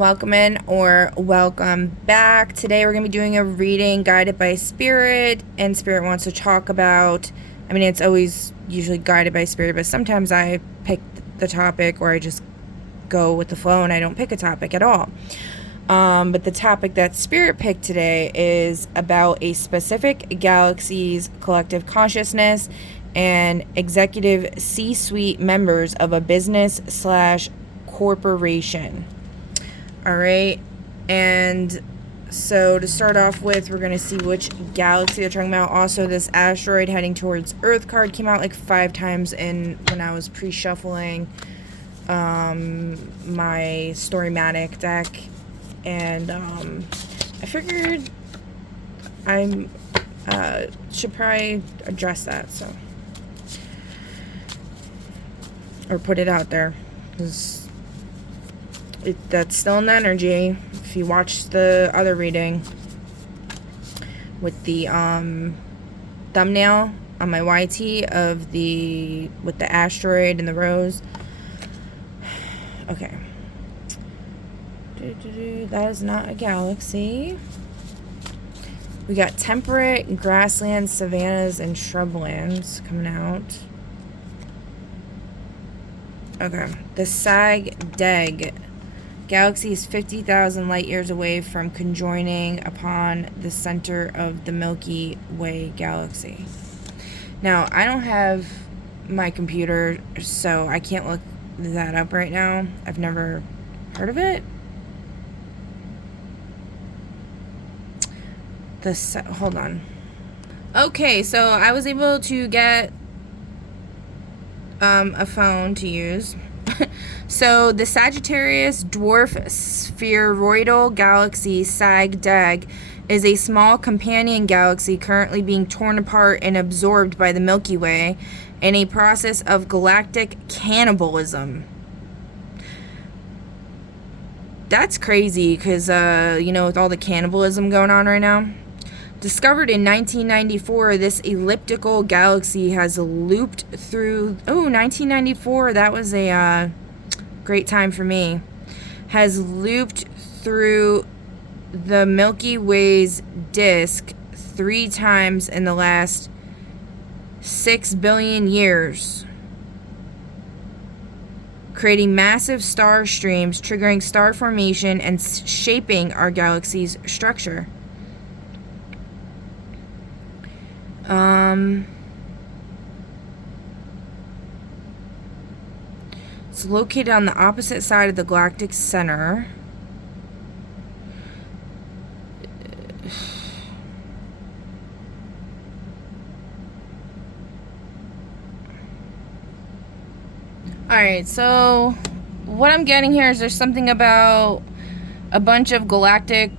Welcome in or welcome back. Today we're going to be doing a reading guided by Spirit, and Spirit wants to talk about, it's always usually guided by Spirit, but sometimes I pick the topic or I just go with the flow and I don't pick a topic at all. But the topic that Spirit picked today is about a specific galaxy's collective consciousness and executive C-suite members of a business/corporation. All right, and so to start off with, we're going to see which galaxy they're talking about. Also, this asteroid heading towards Earth card came out like 5 times when I was pre-shuffling my Storymatic deck, and I figured I should probably address that, or put it out there, because that's still in the energy. If you watch the other reading with the thumbnail on my YT with the asteroid and the rose. Okay. That is not a galaxy. We got temperate grasslands, savannas, and shrublands coming out. Okay. The Sag-Deg galaxy is 50,000 light years away from conjoining upon the center of the Milky Way galaxy. Now, I don't have my computer, so I can't look that up right now. I've never heard of it. Hold on. Okay, so I was able to get a phone to use. So the Sagittarius dwarf spheroidal galaxy Sag-Deg is a small companion galaxy currently being torn apart and absorbed by the Milky Way in a process of galactic cannibalism. That's crazy because, with all the cannibalism going on right now. Discovered in 1994, this elliptical galaxy has looped through... 1994, that was a great time for me. Has looped through the Milky Way's disk 3 times in the last 6 billion years, creating massive star streams, triggering star formation, and shaping our galaxy's structure. It's located on the opposite side of the galactic center. Alright, so what I'm getting here is there's something about a bunch of galactic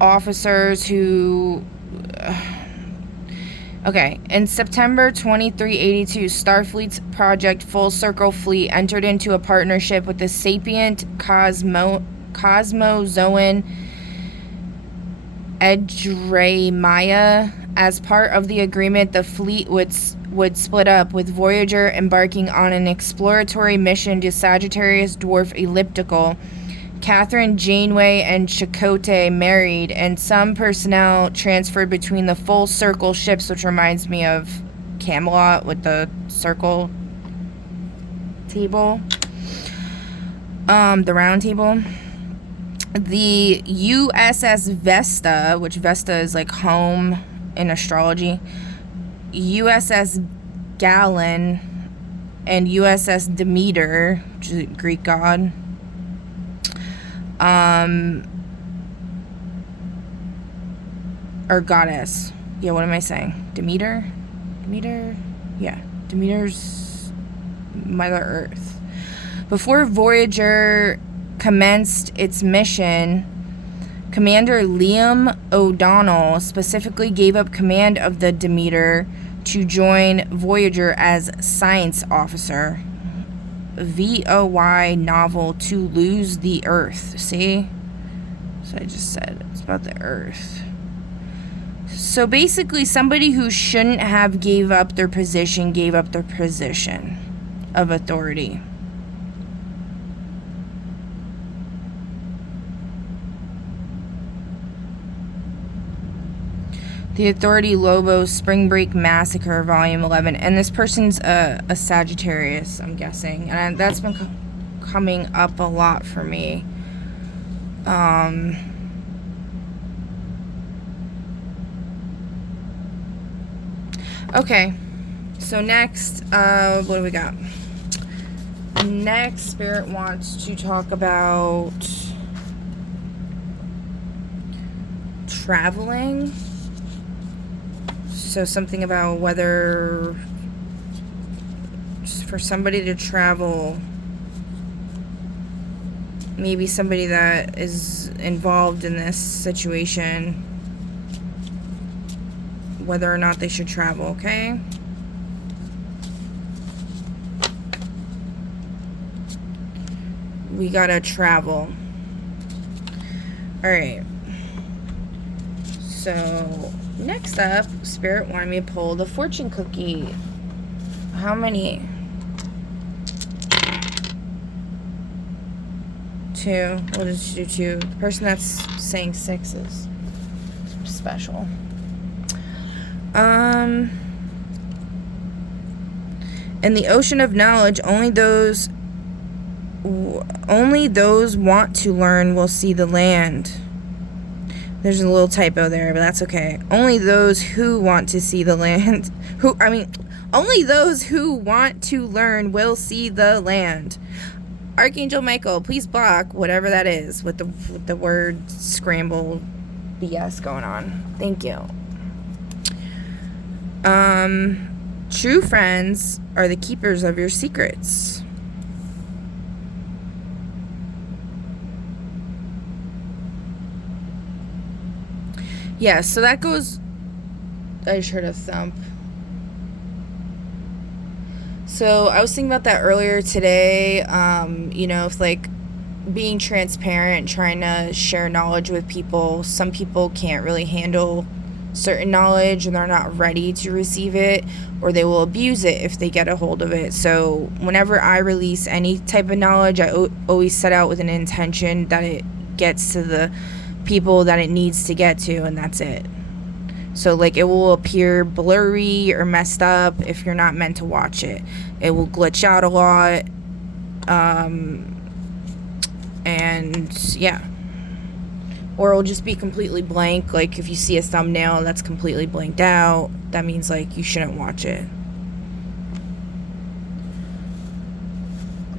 officers who... Okay, in September 2382, Starfleet's Project Full Circle Fleet entered into a partnership with the sapient Cosmozoan Edremia. As part of the agreement, the fleet would split up, with Voyager embarking on an exploratory mission to Sagittarius Dwarf Elliptical. Catherine Janeway and Chakotay married, and some personnel transferred between the Full Circle ships, which reminds me of Camelot with the circle table, the round table. The USS Vesta, which Vesta is like home in astrology, USS Galen, and USS Demeter, which is a Greek god, or goddess. Yeah, what am I saying? Demeter? Yeah, Demeter's Mother Earth. Before Voyager commenced its mission, Commander Liam O'Donnell specifically gave up command of the Demeter to join Voyager as science officer. VOY novel To Lose the Earth. See? So I just said it's about the Earth. So basically, somebody who shouldn't have gave up their position of authority. The Authority Lobos Spring Break Massacre, Volume 11. And this person's a Sagittarius, I'm guessing. And that's been coming up a lot for me. Okay. So next, what do we got? Next, Spirit wants to talk about traveling. So something about whether for somebody to travel, maybe somebody that is involved in this situation, whether or not they should travel, okay? We gotta travel. Alright. So, next up, Spirit wanted me to pull the fortune cookie. How many? 2. We'll just do 2. The person that's saying 6 is special. In the ocean of knowledge, only those want to learn will see the land. There's a little typo there, but that's okay. Only those who want to see the land, only those who want to learn will see the land. Archangel Michael, please block whatever that is with the word scramble BS going on. Thank you. True friends are the keepers of your secrets. Yeah, so that goes... I just heard a thump. So I was thinking about that earlier today. If being transparent, trying to share knowledge with people. Some people can't really handle certain knowledge and they're not ready to receive it, or they will abuse it if they get a hold of it. So whenever I release any type of knowledge, I always set out with an intention that it gets to the people that it needs to get to, and that's it. So it will appear blurry or messed up if you're not meant to watch it. It will glitch out a lot, and yeah, or it will just be completely blank. If you see a thumbnail that's completely blanked out, that means you shouldn't watch it.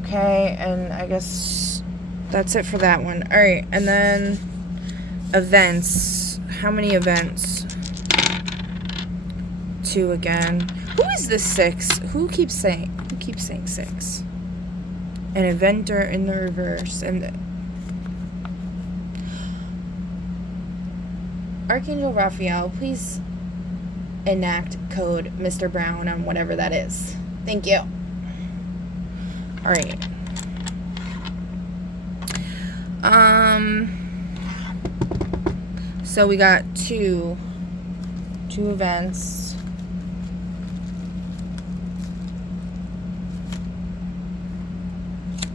Okay, and I guess that's it for that one. All right, and then events. How many events? 2 again. Who is this 6? Who keeps saying 6? An inventor in the reverse. And Archangel Raphael, please enact code Mr. Brown on whatever that is. Thank you. All right. So we got two events.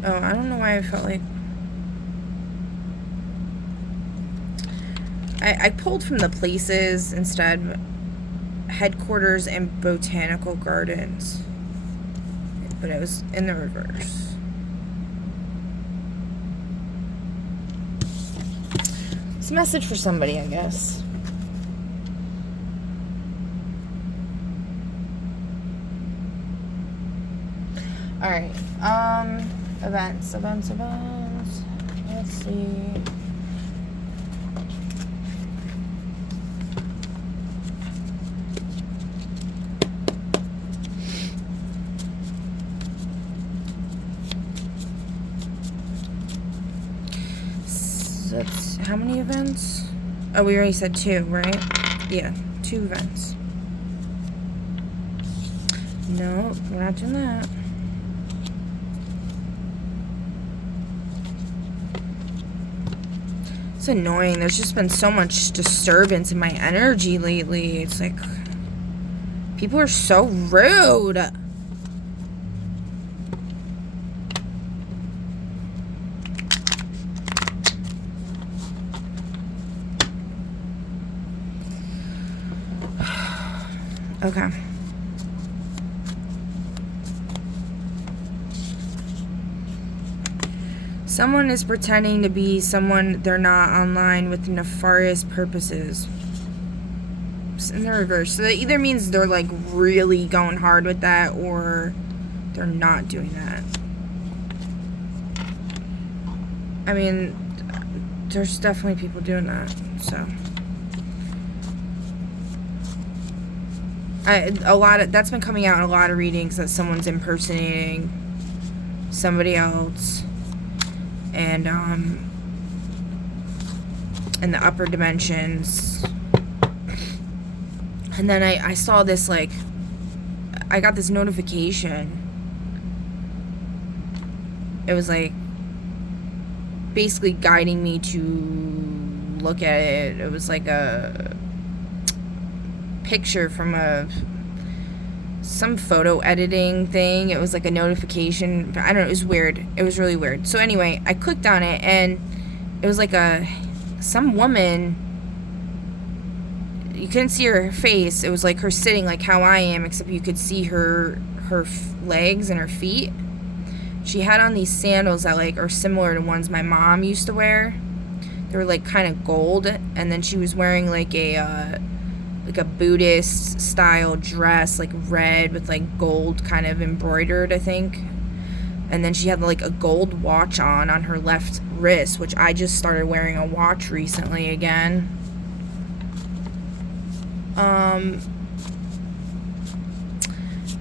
Oh, I don't know why I felt like I pulled from the places instead. Headquarters and botanical gardens, but it was in the reverse. It's a message for somebody, I guess. All right. Events. Let's see. That's how many events? Oh, we already said 2, right? Yeah, 2 events. No, we're not doing that. It's annoying. There's just been so much disturbance in my energy lately. It's people are so rude. Okay. Someone is pretending to be someone they're not online with nefarious purposes. It's in the reverse. So that either means they're like really going hard with that, or they're not doing that. I mean, there's definitely people doing that, so. That's been coming out in a lot of readings, that someone's impersonating somebody else, and in the upper dimensions. And then I saw this, like, I got this notification. It was like basically guiding me to look at it. It was like a picture from some photo editing thing. It was like a notification. I don't know, it was weird. It was really weird. So anyway, I clicked on it, and it was like some woman. You couldn't see her face. It was like her sitting like how I am, except you could see her legs and her feet. She had on these sandals that like are similar to ones my mom used to wear. They were like kind of gold, and then she was wearing like a Buddhist style dress, like red with like gold kind of embroidered, I think. And then she had like a gold watch on her left wrist, which I just started wearing a watch recently again.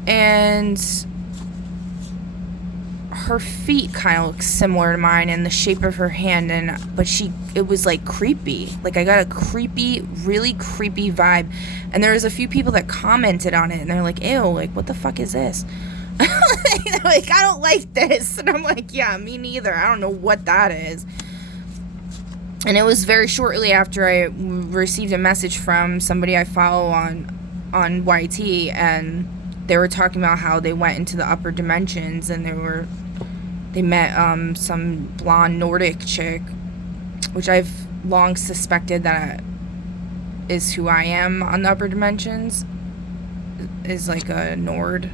And her feet kind of look similar to mine, and the shape of her hand, but it was like creepy. Like I got a really creepy vibe. And there was a few people that commented on it, and they're like, ew, like what the fuck is this? Like, I don't like this. And I'm like, yeah, me neither. I don't know what that is. And it was very shortly after I received a message from somebody I follow on YT, and they were talking about how they went into the upper dimensions, and they met some blonde Nordic chick, which I've long suspected that is who I am on the upper dimensions, is like a Nord.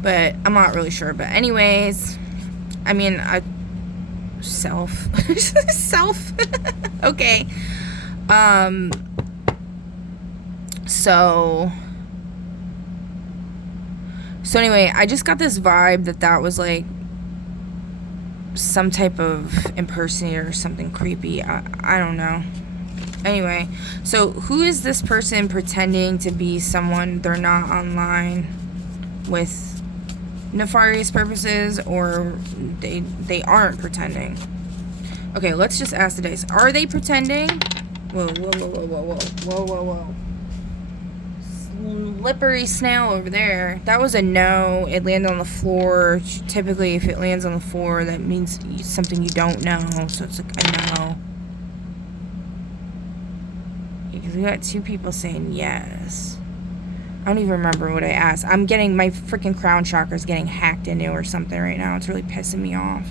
But I'm not really sure. But anyways, I mean, self. Okay. So anyway, I just got this vibe that was like some type of impersonator or something creepy. I don't know. Anyway, so who is this person pretending to be someone they're not online with nefarious purposes, or they aren't pretending? Okay, let's just ask the dice. Are they pretending? Whoa. Slippery snail over there. That was a no. It landed on the floor. Typically, if it lands on the floor, that means something you don't know. So it's like a no. Because we got two people saying yes. I don't even remember what I asked. I'm getting, my freaking crown chakra's getting hacked into or something right now. It's really pissing me off.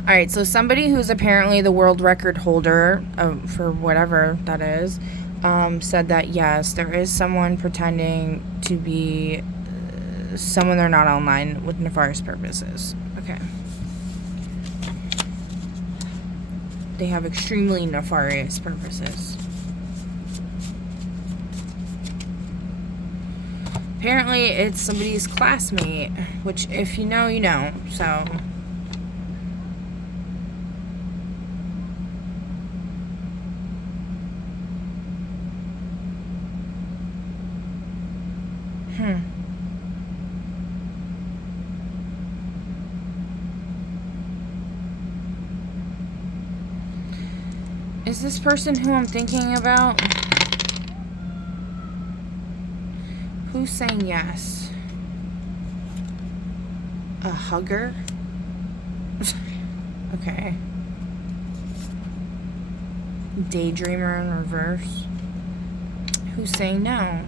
Alright, so somebody who's apparently the world record holder for whatever that is, said that yes, there is someone pretending to be someone they're not online with nefarious purposes. Okay. They have extremely nefarious purposes. Apparently, it's somebody's classmate, which if you know, you know, so... Is this person who I'm thinking about? Who's saying yes? A hugger? Okay. Daydreamer in reverse. Who's saying no?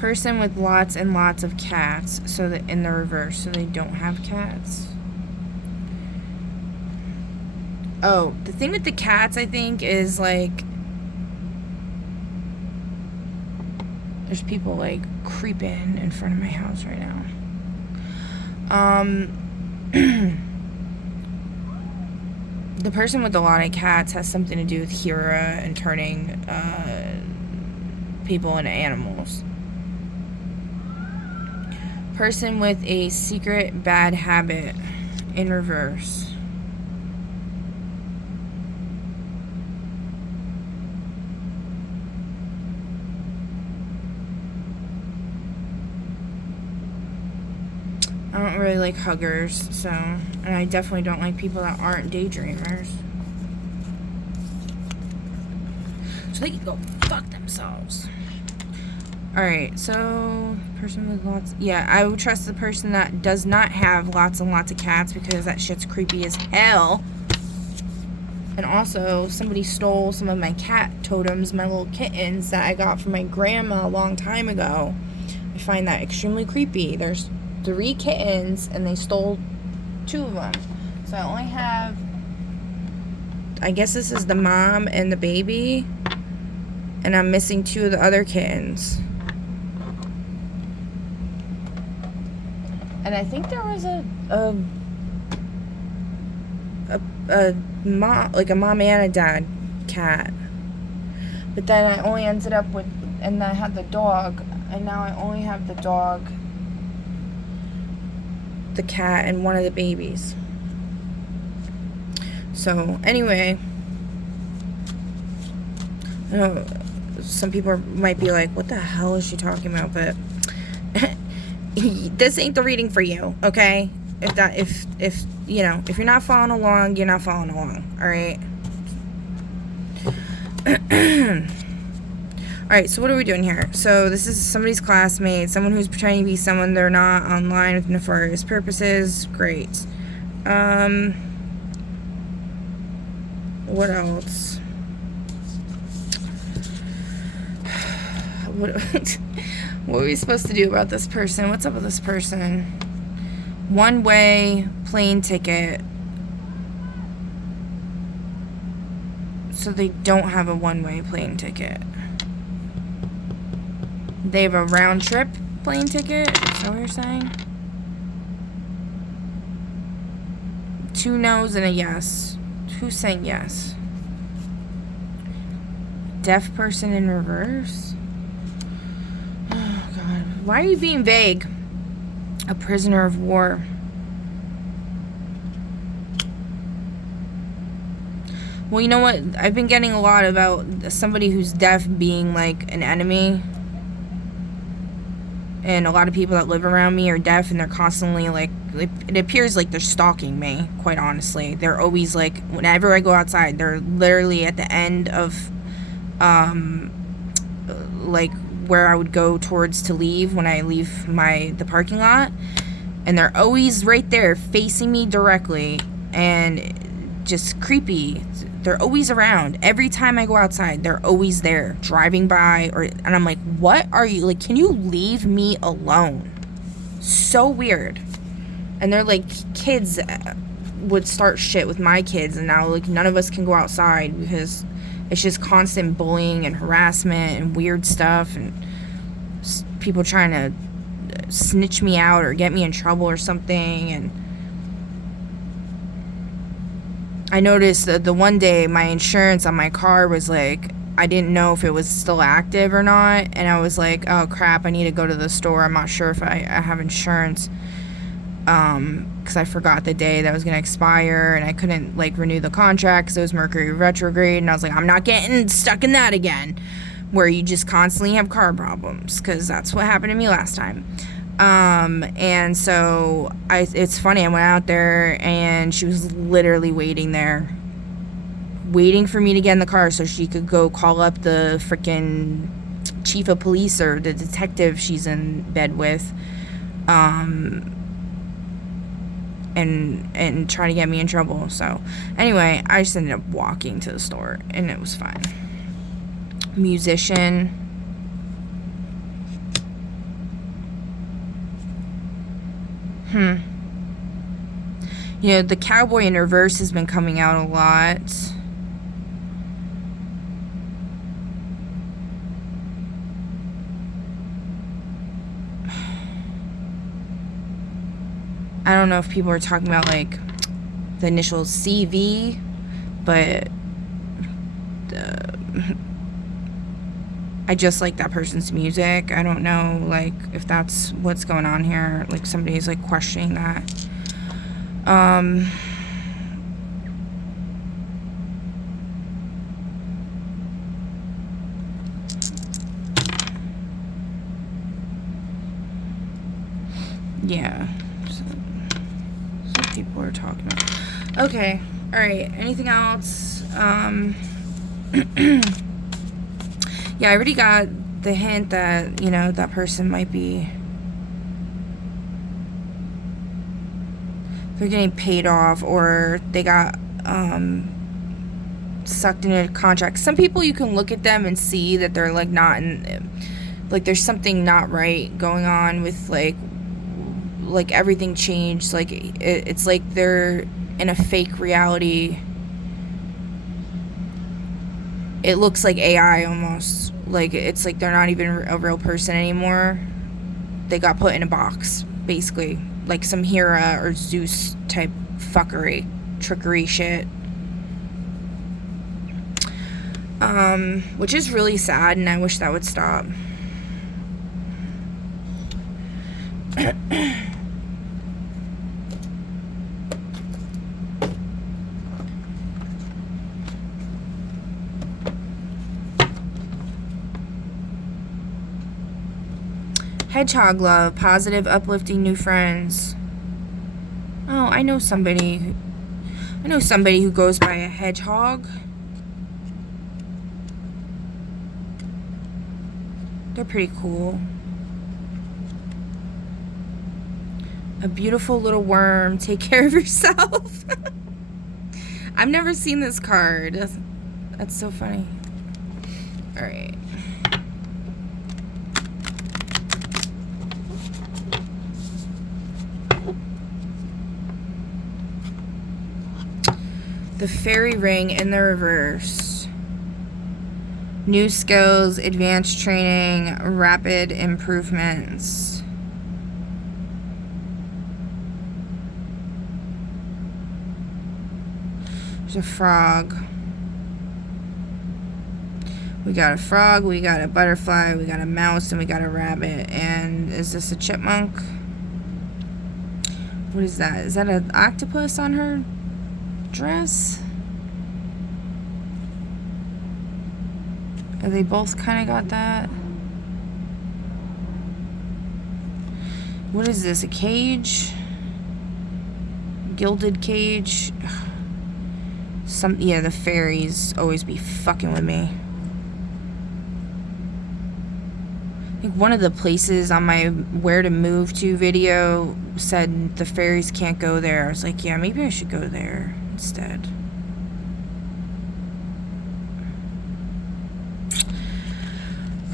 Person with lots and lots of cats, so that in the reverse, so they don't have cats. Oh, the thing with the cats, I think, is like there's people like creeping in front of my house right now. The person with a lot of cats has something to do with Hira and turning people into animals. Person with a secret bad habit in reverse. I don't really like huggers, so, and I definitely don't like people that aren't daydreamers. So they can go fuck themselves. Alright, so, person with lots, yeah, I would trust the person that does not have lots and lots of cats because that shit's creepy as hell. And also, somebody stole some of my cat totems, my little kittens that I got from my grandma a long time ago. I find that extremely creepy. There's 3 kittens and they stole 2 of them. So I only have, I guess this is the mom and the baby, and I'm missing 2 of the other kittens. And I think there was a mom, like a mom and a dad cat. But then I only ended up with, and I had the dog, and now I only have the dog, the cat, and 1 of the babies. So anyway, I know some people might be like, what the hell is she talking about? But this ain't the reading for you, okay? If you know, if you're not following along, you're not following along, all right? Alright, so what are we doing here? So this is somebody's classmate, someone who's pretending to be someone they're not, online with nefarious purposes. Great. What else? What are we supposed to do about this person? What's up with this person? One-way plane ticket. So they don't have a one-way plane ticket. They have a round-trip plane ticket? Is that what you're saying? 2 no's and a yes. Who's saying yes? Deaf person in reverse? Oh, God. Why are you being vague? A prisoner of war. Well, you know what? I've been getting a lot about somebody who's deaf being, like, an enemy. And a lot of people that live around me are deaf, and they're constantly, like, it appears like they're stalking me, quite honestly. They're always, like, whenever I go outside, they're literally at the end of, like, where I would go towards to leave when I leave the parking lot. And they're always right there, facing me directly, and just creepy. They're always around. Every time I go outside, they're always there, driving by, and I'm like, what are you, like, can you leave me alone? So weird. And they're like, kids would start shit with my kids, and now, like, none of us can go outside because it's just constant bullying and harassment and weird stuff, and people trying to snitch me out or get me in trouble or something. And I noticed that the one day my insurance on my car was like, I didn't know if it was still active or not, and I was like, oh crap, I need to go to the store. I'm not sure if I have insurance, because I forgot the day that was going to expire, and I couldn't, like, renew the contract because it was Mercury retrograde, and I was like, I'm not getting stuck in that again, where you just constantly have car problems, because that's what happened to me last time. And so it's funny, I went out there and she was literally waiting there, waiting for me to get in the car so she could go call up the freaking chief of police or the detective she's in bed with, and try to get me in trouble. So anyway, I just ended up walking to the store and it was fine. Musician. You know, the cowboy in reverse has been coming out a lot. I don't know if people are talking about, like, the initials CV, but I just like that person's music. I don't know, like, if that's what's going on here. Like, somebody's, like, questioning that. Yeah. So people are talking about. Okay. All right. Anything else? Yeah, I already got the hint that, you know, that person might be, they're getting paid off, or they got sucked into a contract. Some people, you can look at them and see that they're, like, not in, like, there's something not right going on with, like everything changed. Like, it's like they're in a fake reality. It looks like AI almost. Like, it's like they're not even a real person anymore. They got put in a box, basically. Like some Hera or Zeus type fuckery, trickery shit. Which is really sad, and I wish that would stop. Hedgehog love, positive, uplifting new friends. Oh, I know somebody who goes by a hedgehog. They're pretty cool. A beautiful little worm. Take care of yourself. I've never seen this card. That's so funny. All right. The fairy ring in the reverse. New skills, advanced training, rapid improvements. There's a frog. We got a frog, we got a butterfly, we got a mouse, and we got a rabbit. And is this a chipmunk? What is that? Is that an octopus on her dress? Are they both kind of got that? What is this? A cage? Gilded cage? Yeah, the fairies always be fucking with me. I think one of the places on my where to move to video said the fairies can't go there. I was like, yeah, maybe I should go there instead.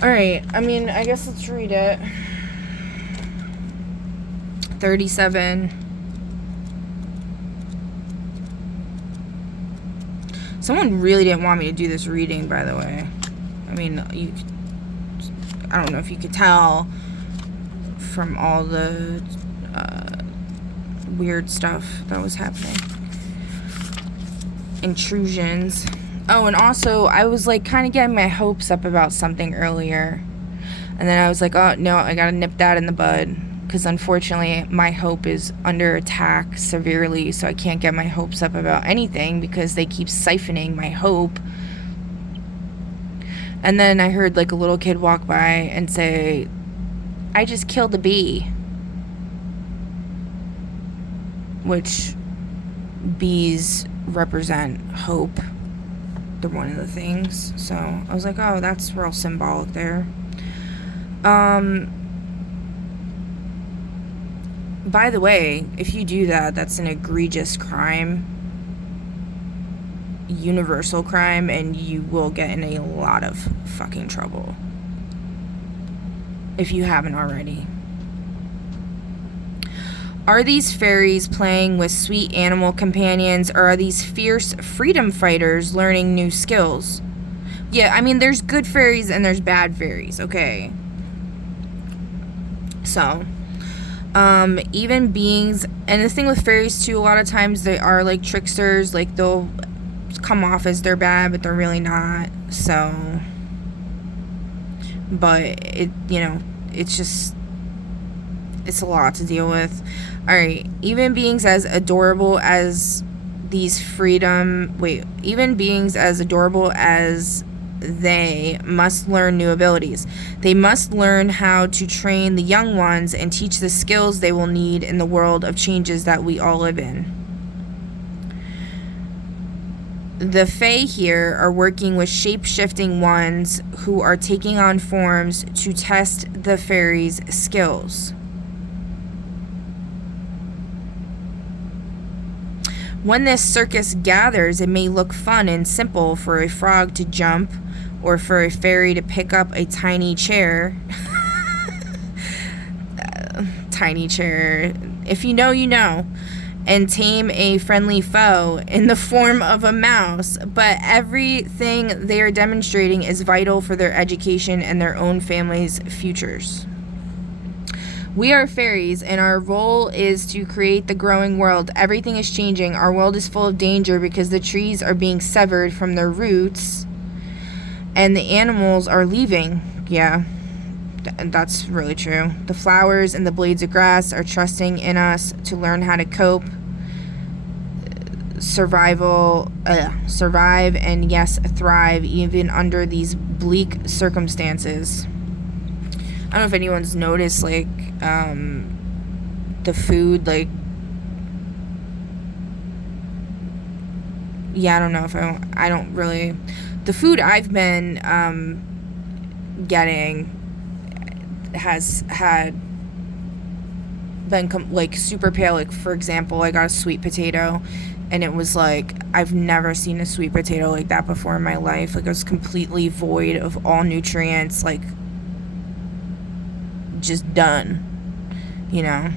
Alright, I mean, I guess let's read it. 37. Someone really didn't want me to do this reading, by the way. I mean, I don't know if you could tell from all the weird stuff that was happening. Intrusions. Oh, and also, I was, like, kind of getting my hopes up about something earlier. And then I was like, oh, no, I gotta nip that in the bud. Because, unfortunately, my hope is under attack severely, so I can't get my hopes up about anything because they keep siphoning my hope. And then I heard, like, a little kid walk by and say, I just killed a bee. Which, bees represent hope. They're one of the things. So, I was like, oh, that's real symbolic there. By the way, if you do that, that's an egregious crime. Universal crime, and you will get in a lot of fucking trouble. If you haven't already. Are these fairies playing with sweet animal companions, or are these fierce freedom fighters learning new skills? Yeah, I mean, there's good fairies and there's bad fairies, okay? So, even beings, and the thing with fairies too, a lot of times they are like tricksters, like they'll come off as they're bad, but they're really not. So, but it, you know, it's just, it's a lot to deal with. All right, even beings as adorable as these even beings as adorable as they must learn new abilities. They must learn how to train the young ones and teach the skills they will need in the world of changes that we all live in. The Fae here are working with shape-shifting ones who are taking on forms to test the fairies' skills. When this circus gathers, it may look fun and simple for a frog to jump or for a fairy to pick up a tiny chair. Tiny chair. If you know, you know. And tame a friendly foe in the form of a mouse. But everything they are demonstrating is vital for their education and their own families' futures. We are fairies, and our role is to create the growing world. Everything is changing. Our world is full of danger because the trees are being severed from their roots, and the animals are leaving. Yeah, that's really true. The flowers and the blades of grass are trusting in us to learn how to cope, survive, and yes, thrive, even under these bleak circumstances. I don't know if anyone's noticed, like, the food, like, yeah, I don't know if I don't really, the food I've been, getting has been, like, super pale. Like, for example, I got a sweet potato, and it was, like, I've never seen a sweet potato like that before in my life. Like, it was completely void of all nutrients, like, just done, you know.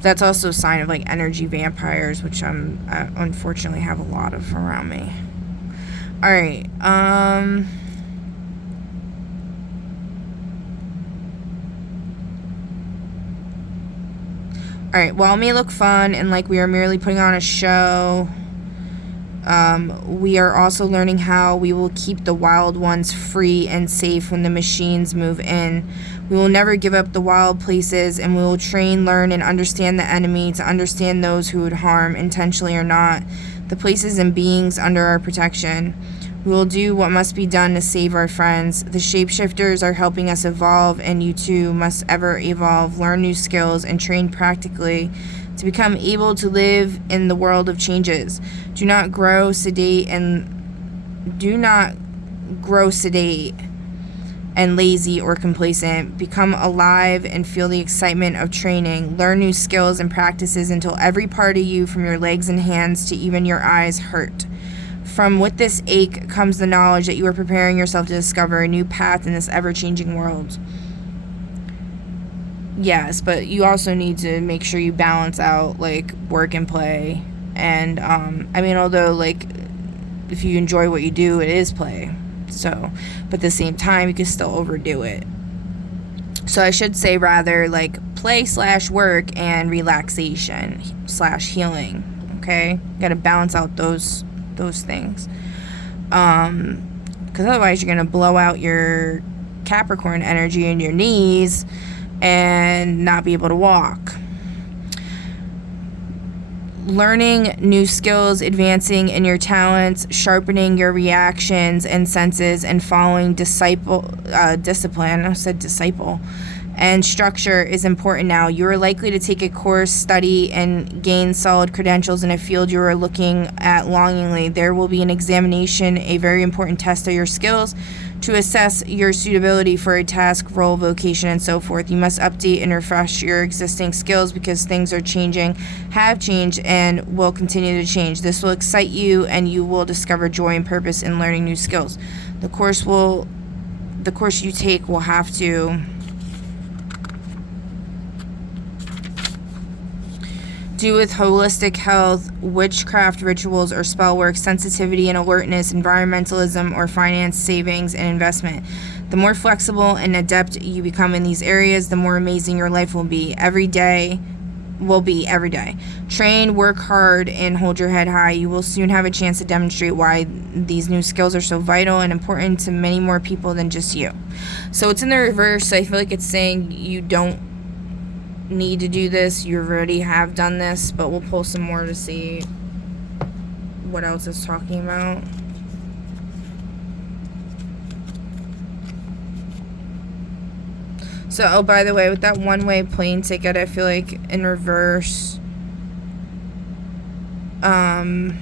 That's also a sign of, like, energy vampires, which I unfortunately have a lot of around me. All right, while it may look fun and like we are merely putting on a show, we are also learning how we will keep the wild ones free and safe when the machines move in. We will never give up the wild places, and we will train, learn, and understand the enemy to understand those who would harm, intentionally or not, the places and beings under our protection. We will do what must be done to save our friends. The shapeshifters are helping us evolve, and you too must ever evolve, learn new skills, and train practically to become able to live in the world of changes. Do not grow sedate and lazy or complacent. Become alive and feel the excitement of training. Learn new skills and practices until every part of you, from your legs and hands to even your eyes, hurt. From with this ache comes the knowledge that you are preparing yourself to discover a new path in this ever-changing world. Yes, but you also need to make sure you balance out, like, work and play. And, I mean, although, like, if you enjoy what you do, it is play. So, but at the same time, you can still overdo it. So I should say rather, like, play/work and relaxation/healing. Okay? You gotta balance out those things. Because otherwise you're gonna blow out your Capricorn energy in your knees and not be able to walk. Learning new skills, advancing in your talents, sharpening your reactions and senses, and following discipline, and structure is important now. You are likely to take a course, study, and gain solid credentials in a field you are looking at longingly. There will be an examination, a very important test of your skills to assess your suitability for a task, role, vocation, and so forth. You must update and refresh your existing skills because things are changing, have changed, and will continue to change. This will excite you, and you will discover joy and purpose in learning new skills. The course you take will have to do with holistic health, witchcraft rituals or spell work, sensitivity and alertness, environmentalism, or finance, savings, and investment. The more flexible and adept you become in these areas, the more amazing your life will be. Every day. Train, work hard, and hold your head high. You will soon have a chance to demonstrate why these new skills are so vital and important to many more people than just you. So it's in the reverse. I feel like it's saying you don't need to do this. You already have done this, but we'll pull some more to see what else it's talking about. So, oh, by the way, with that one-way plane ticket, I feel like in reverse, oh,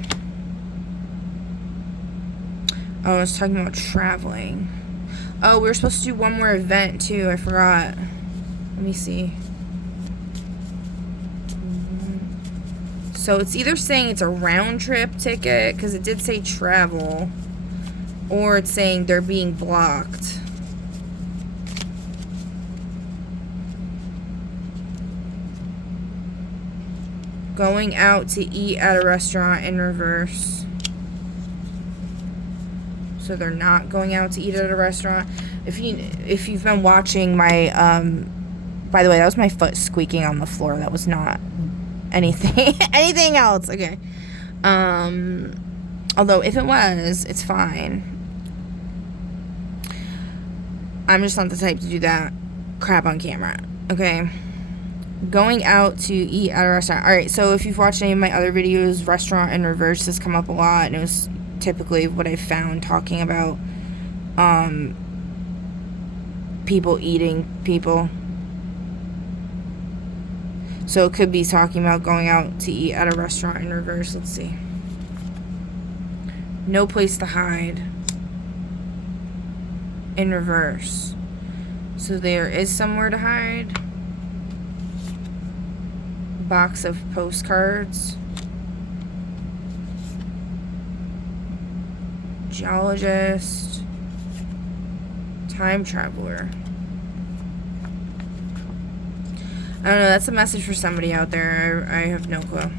I was talking about traveling. Oh, we were supposed to do one more event, too. I forgot. Let me see. So, it's either saying it's a round-trip ticket, because it did say travel, or it's saying they're being blocked. Going out to eat at a restaurant in reverse. So they're not going out to eat at a restaurant. If you've been watching my by the way, that was my foot squeaking on the floor. That was not anything anything else. Okay. Although if it was, it's fine. I'm just not the type to do that crap on camera. Okay. Going out to eat at a restaurant. Alright, so if you've watched any of my other videos, restaurant in reverse has come up a lot, and it was typically what I found talking about people eating people. So it could be talking about going out to eat at a restaurant in reverse. Let's see. No place to hide. In reverse. So there is somewhere to hide. Box of postcards. Geologist. Time traveler. I don't know, that's a message for somebody out there. I have no clue.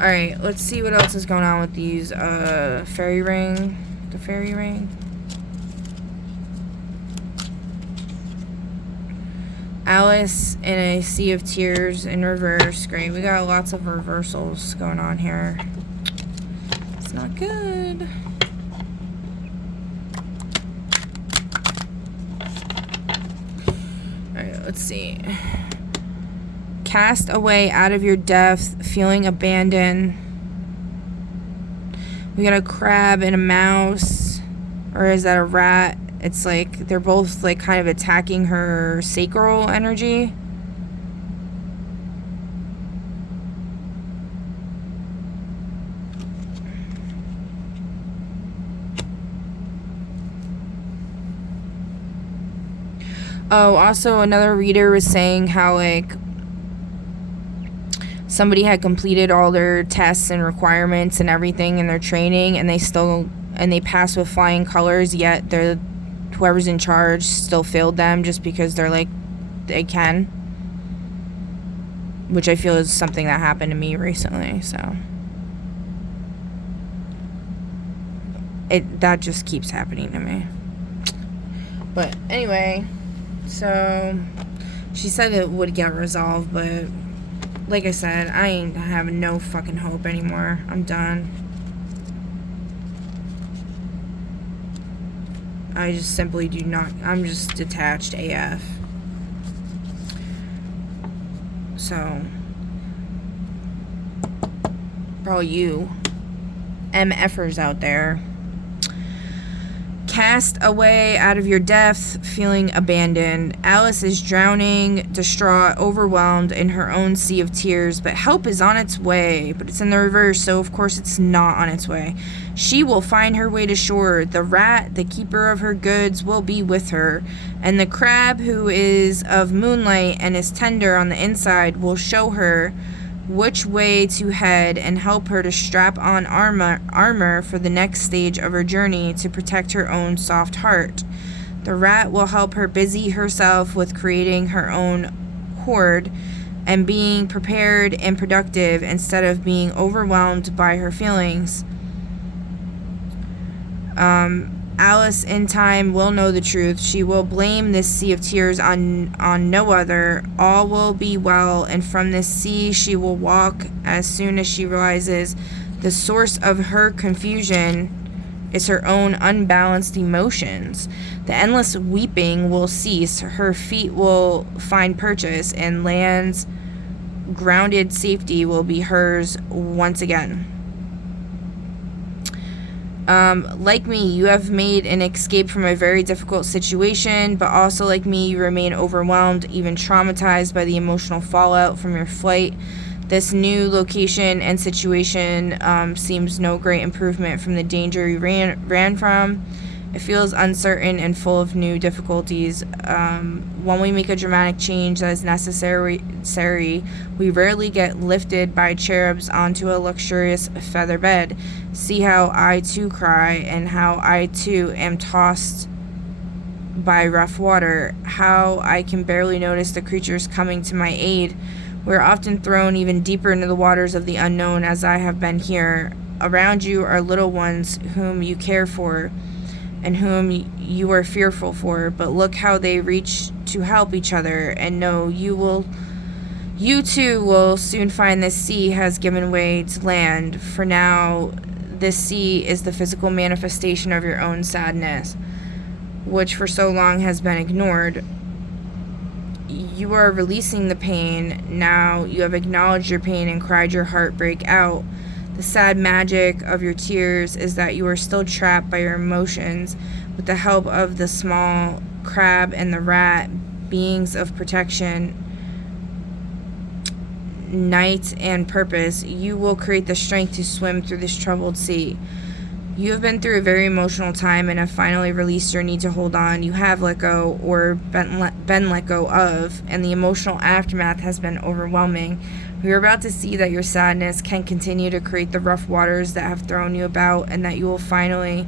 Alright, let's see what else is going on with these. Fairy ring. The fairy ring. Alice in a Sea of Tears in reverse. Great. We got lots of reversals going on here. It's not good. Alright, let's see. Cast away out of your depth, feeling abandoned. We got a crab and a mouse. Or is that a rat? It's like they're both like kind of attacking her sacral energy. Oh, also another reader was saying how like somebody had completed all their tests and requirements and everything in their training, and they passed with flying colors, yet they're whoever's in charge still failed them just because they're like they can, which I feel is something that happened to me recently. So that just keeps happening to me. But anyway, so she said it would get resolved, but like I said, I ain't having no fucking hope anymore. I'm done. I just simply do not. I'm just detached AF. So, for all you MFers out there, cast away out of your depth, feeling abandoned. Alice is drowning, distraught, overwhelmed in her own sea of tears, but help is on its way. But it's in the reverse, so of course it's not on its way. She will find her way to shore. The rat, the keeper of her goods, will be with her. And the crab, who is of moonlight and is tender on the inside, will show her which way to head and help her to strap on armor for the next stage of her journey to protect her own soft heart. The rat will help her busy herself with creating her own hoard and being prepared and productive instead of being overwhelmed by her feelings. Alice in time will know the truth. She will blame this sea of tears on no other. All will be well, and from this sea she will walk as soon as she realizes the source of her confusion is her own unbalanced emotions. The endless weeping will cease. Her feet will find purchase, and land's grounded safety will be hers once again. Like me, you have made an escape from a very difficult situation, but also like me, you remain overwhelmed, even traumatized by the emotional fallout from your flight. This new location and situation seems no great improvement from the danger you ran from. It feels uncertain and full of new difficulties. When we make a dramatic change that is necessary, we rarely get lifted by cherubs onto a luxurious feather bed. See how I too cry, and how I too am tossed by rough water, how I can barely notice the creatures coming to my aid. We are often thrown even deeper into the waters of the unknown, as I have been here. Around you are little ones whom you care for and whom you are fearful for, but look how they reach to help each other, and know you too will soon find this sea has given way to land. For now, this sea is the physical manifestation of your own sadness, which for so long has been ignored. You are releasing the pain. Now you have acknowledged your pain and cried your heartbreak out. The sad magic of your tears is that you are still trapped by your emotions. With the help of the small crab and the rat, beings of protection, night and purpose, you will create the strength to swim through this troubled sea. You have been through a very emotional time and have finally released your need to hold on. You have let go, or been let go of, and the emotional aftermath has been overwhelming. We are about to see that your sadness can continue to create the rough waters that have thrown you about, and that you will finally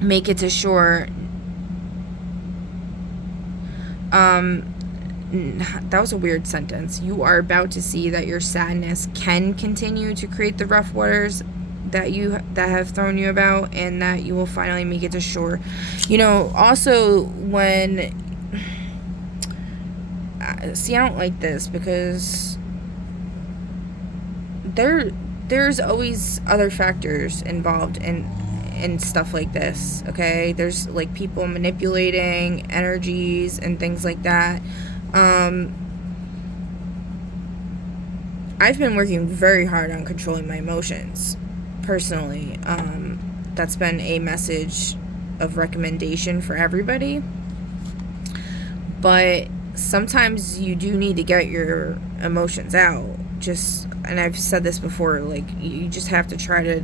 make it to shore. That was a weird sentence. You are about to see that your sadness can continue to create the rough waters that have thrown you about, and that you will finally make it to shore. Also, when see, I don't like this because there's always other factors involved in stuff like this, okay? There's like people manipulating energies and things like that. I've been working very hard on controlling my emotions personally. That's been a message of recommendation for everybody, but sometimes you do need to get your emotions out. And I've said this before, like, you just have to try to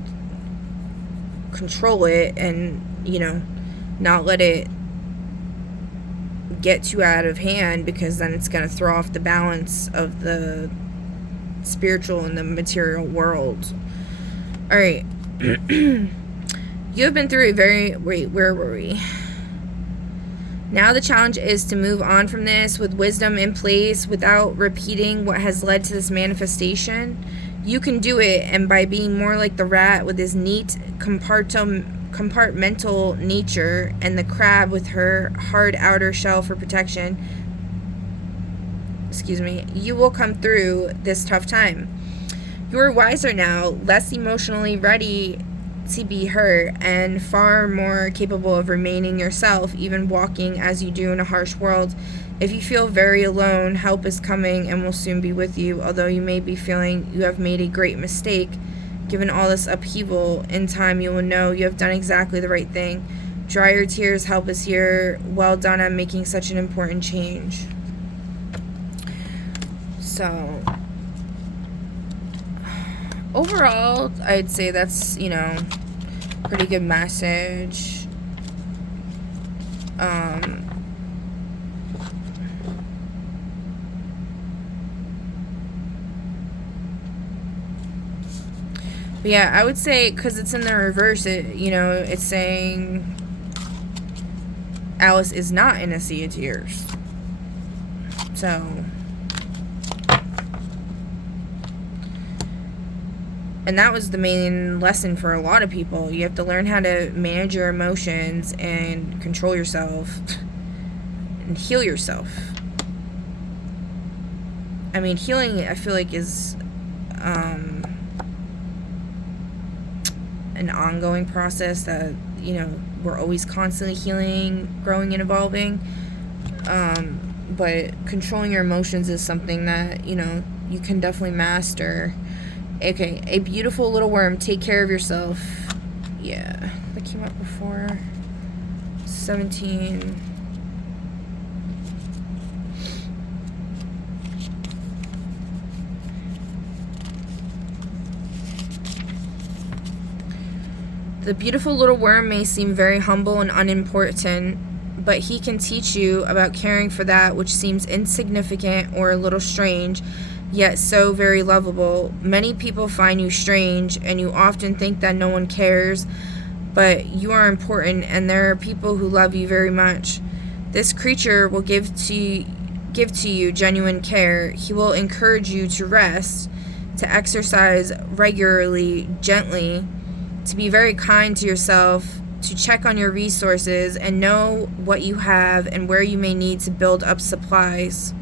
control it and, not let it get too out of hand, because then it's going to throw off the balance of the spiritual and the material world. All right. You have been through where were we? Now the challenge is to move on from this with wisdom in place without repeating what has led to this manifestation. You can do it, and by being more like the rat with his neat compartmental nature, and the crab with her hard outer shell for protection, you will come through this tough time. You are wiser now, less emotionally ready to be hurt, and far more capable of remaining yourself, even walking as you do in a harsh world. If you feel very alone, help is coming and will soon be with you. Although you may be feeling you have made a great mistake, given all this upheaval, in time you will know you have done exactly the right thing. Dry your tears, help is here. Well done on making such an important change. So, overall, I'd say that's, pretty good message. But yeah, I would say, because it's in the reverse, it's saying Alice is not in a sea of tears. So, and that was the main lesson for a lot of people. You have to learn how to manage your emotions and control yourself and heal yourself. I mean, healing, I feel like, is an ongoing process that, you know, we're always constantly healing, growing, and evolving. But controlling your emotions is something that, you know, you can definitely master. Okay, a beautiful little worm, take care of yourself. Yeah, that came up before. 17. The beautiful little worm may seem very humble and unimportant, but he can teach you about caring for that which seems insignificant or a little strange, yet so very lovable. Many people find you strange, and you often think that no one cares, but you are important, and there are people who love you very much. This creature will give to you genuine care. He will encourage you to rest, to exercise regularly, gently, to be very kind to yourself, to check on your resources and know what you have and where you may need to build up supplies.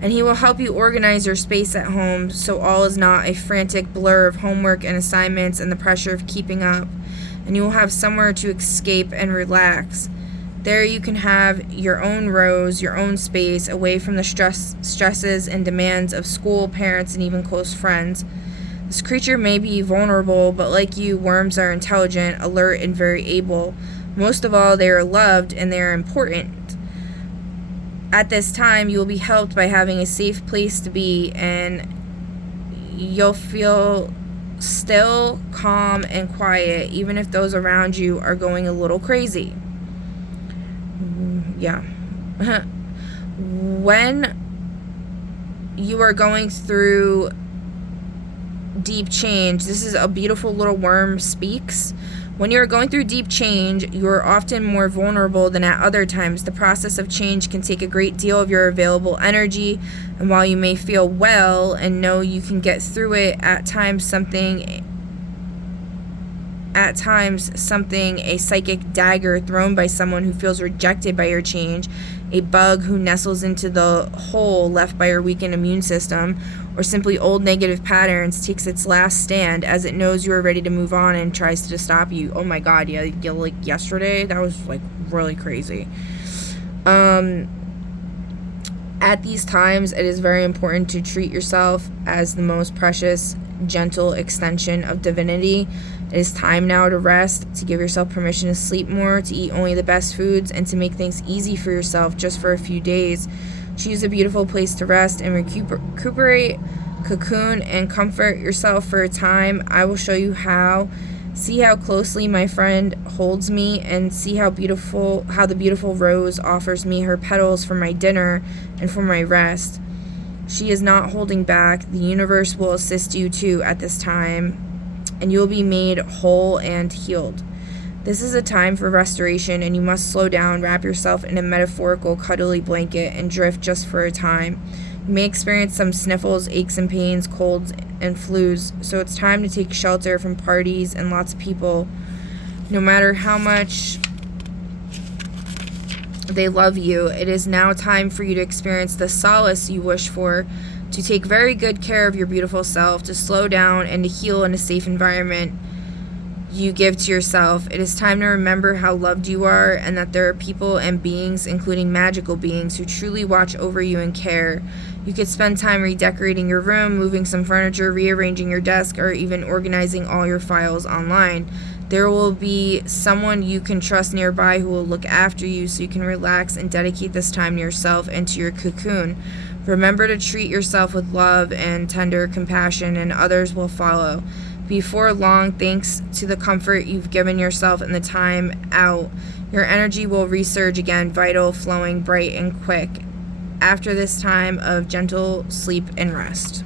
And he will help you organize your space at home so all is not a frantic blur of homework and assignments and the pressure of keeping up. And you will have somewhere to escape and relax. There you can have your own rose, your own space, away from the stresses and demands of school, parents, and even close friends. This creature may be vulnerable, but like you, worms are intelligent, alert, and very able. Most of all, they are loved and they are important. At this time, you will be helped by having a safe place to be, and you'll feel still, calm, and quiet, even if those around you are going a little crazy. Yeah. When you are going through deep change, this is a beautiful little worm speaks. When you're going through deep change, you are often more vulnerable than at other times. The process of change can take a great deal of your available energy, and while you may feel well and know you can get through it, at times something, a psychic dagger thrown by someone who feels rejected by your change, a bug who nestles into the hole left by your weakened immune system, or simply old negative patterns takes its last stand as it knows you are ready to move on and tries to stop you. Oh my god, yeah, like yesterday, that was like really crazy. At these times, it is very important to treat yourself as the most precious, gentle extension of divinity. It is time now to rest, to give yourself permission to sleep more, to eat only the best foods, and to make things easy for yourself just for a few days. Choose a beautiful place to rest and recuperate, cocoon, and comfort yourself for a time. I will show you how. See how closely my friend holds me, and see how the beautiful rose offers me her petals for my dinner and for my rest. She is not holding back. The universe will assist you too at this time, and you will be made whole and healed. This is a time for restoration, and you must slow down, wrap yourself in a metaphorical cuddly blanket, and drift just for a time. You may experience some sniffles, aches and pains, colds, and flus, so it's time to take shelter from parties and lots of people. No matter how much they love you, it is now time for you to experience the solace you wish for, to take very good care of your beautiful self, to slow down, and to heal in a safe environment you give to yourself. It is time to remember how loved you are, and that there are people and beings, including magical beings, who truly watch over you and care. You could spend time redecorating your room, moving some furniture, rearranging your desk, or even organizing all your files online. There will be someone you can trust nearby who will look after you, so you can relax and dedicate this time to yourself and to your cocoon. Remember to treat yourself with love and tender compassion, and others will follow. Before long, thanks to the comfort you've given yourself and the time out, your energy will resurge again, vital, flowing, bright, and quick, after this time of gentle sleep and rest.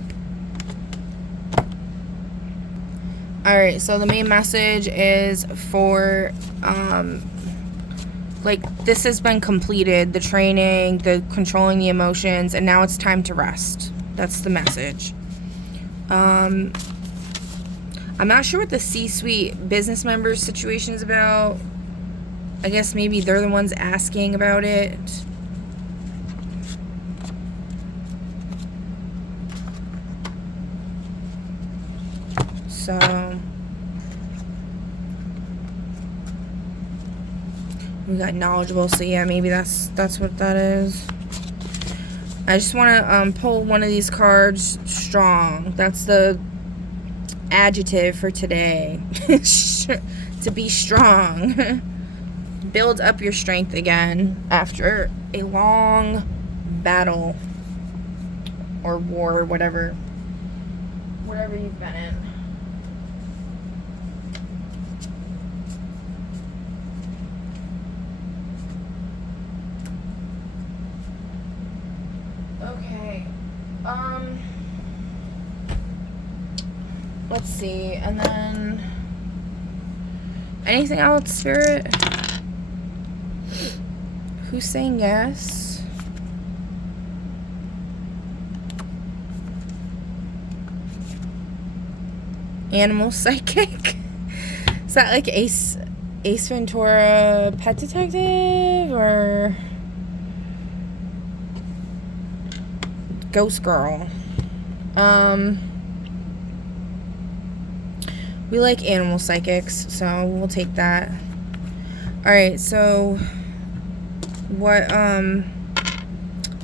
Alright, so the main message is for Like, this has been completed, the training, the controlling the emotions, and now it's time to rest. That's the message. I'm not sure what the C-suite business members situation is about. I guess maybe they're the ones asking about it. So we got knowledgeable, so yeah, maybe that's what that is. I just want to pull one of these cards. Strong. That's the adjective for today. To be strong. Build up your strength again after a long battle or war or whatever you've been in. Okay. Let's see. And then anything else, Spirit? Who's saying yes? Animal psychic? Is that like Ace Ventura Pet Detective or Ghost Girl? We like animal psychics, so we'll take that. Alright, so what,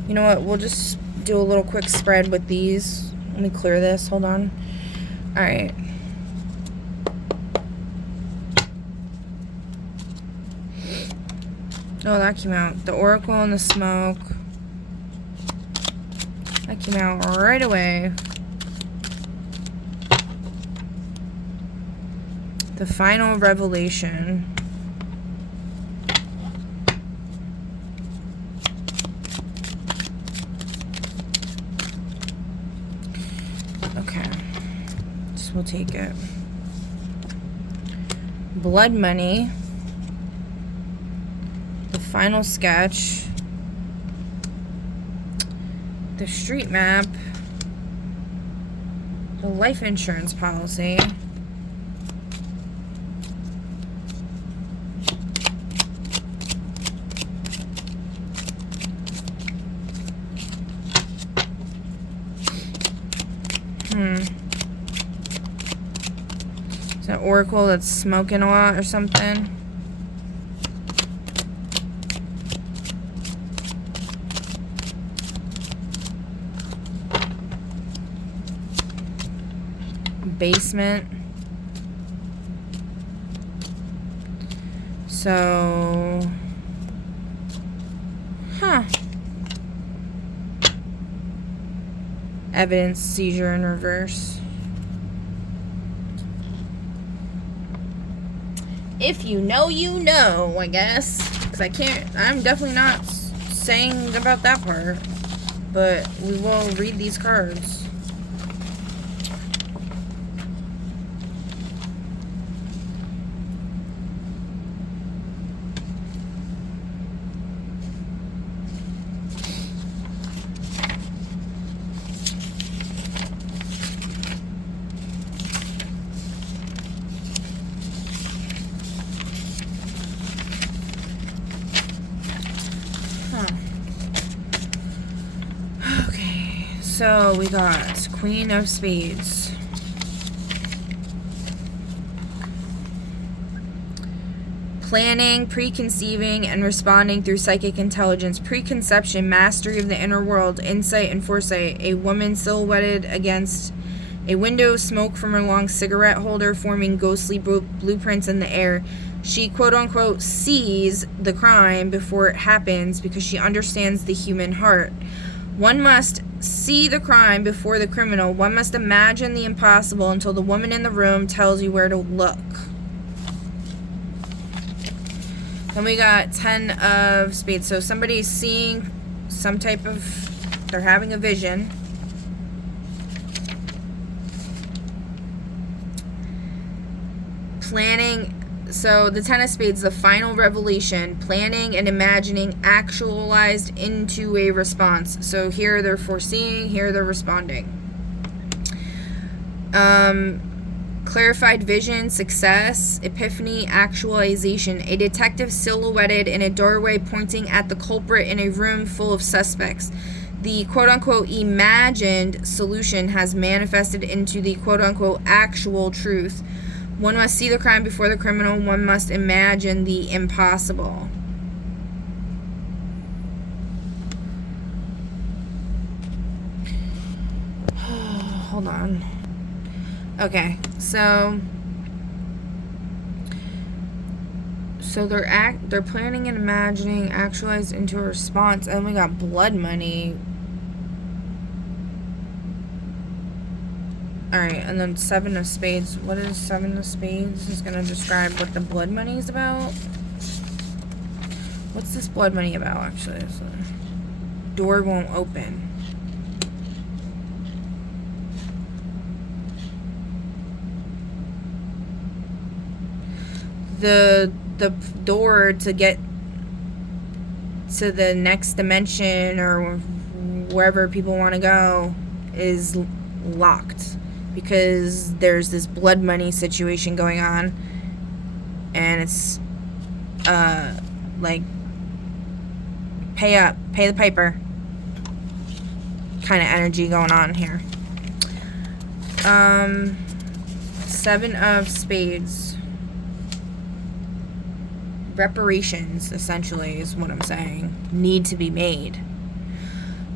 you know what, we'll just do a little quick spread with these. Let me clear this, hold on. Alright. Oh, that came out. The Oracle and the Smoke. That came out right away. The Final Revelation. Okay. So we'll take it. Blood Money. The Final Sketch. The Street Map. The Life Insurance Policy. Is that Oracle that's smoking a lot or something? Basement. So, evidence seizure in reverse. If you know, you know, I guess. Because I'm definitely not saying about that part. But we will read these cards. So we got Queen of Spades. Planning, preconceiving, and responding through psychic intelligence. Preconception, mastery of the inner world, insight and foresight. A woman silhouetted against a window, smoke from her long cigarette holder forming ghostly blueprints in the air. She, quote-unquote, sees the crime before it happens because she understands the human heart. One must see the crime before the criminal. One must imagine the impossible until the woman in the room tells you where to look. Then we got 10 of Spades. So somebody's seeing some type of, they're having a vision. Planning So the Ten of Spades, the final revelation, planning and imagining actualized into a response. So here they're foreseeing, here they're responding. Clarified vision, success, epiphany, actualization. A detective silhouetted in a doorway pointing at the culprit in a room full of suspects. The quote-unquote imagined solution has manifested into the quote-unquote actual truth. One must see the crime before the criminal. One must imagine the impossible. Hold on. Okay, so they're planning and imagining actualized into a response. And we got blood money. Alright, and then Seven of Spades. What is Seven of Spades? Is going to describe what the blood money is about. What's this blood money about, actually? So, door won't open. The door to get to the next dimension or wherever people want to go is locked because there's this blood money situation going on, and it's like pay up, pay the piper kind of energy going on here. Seven of Spades. Reparations, essentially, is what I'm saying, need to be made.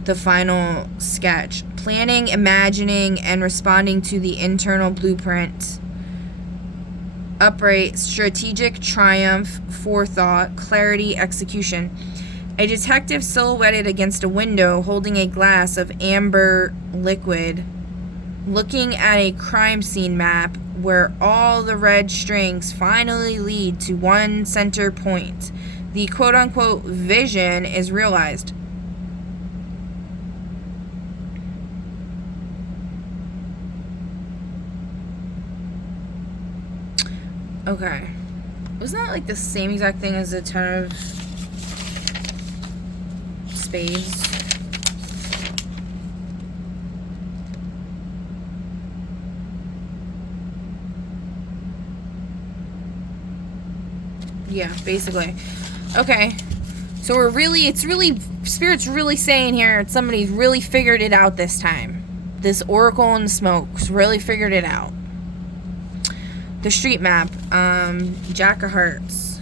The final sketch. Planning, imagining, and responding to the internal blueprint. Upright, strategic triumph, forethought, clarity, execution. A detective silhouetted against a window holding a glass of amber liquid, looking at a crime scene map where all the red strings finally lead to one center point. The quote-unquote vision is realized. Okay. Wasn't that like the same exact thing as the Ten of Spades? Yeah, basically. Okay. So Spirit's really saying here, somebody's really figured it out this time. This Oracle in the Smokes really figured it out. The street map, Jack of Hearts.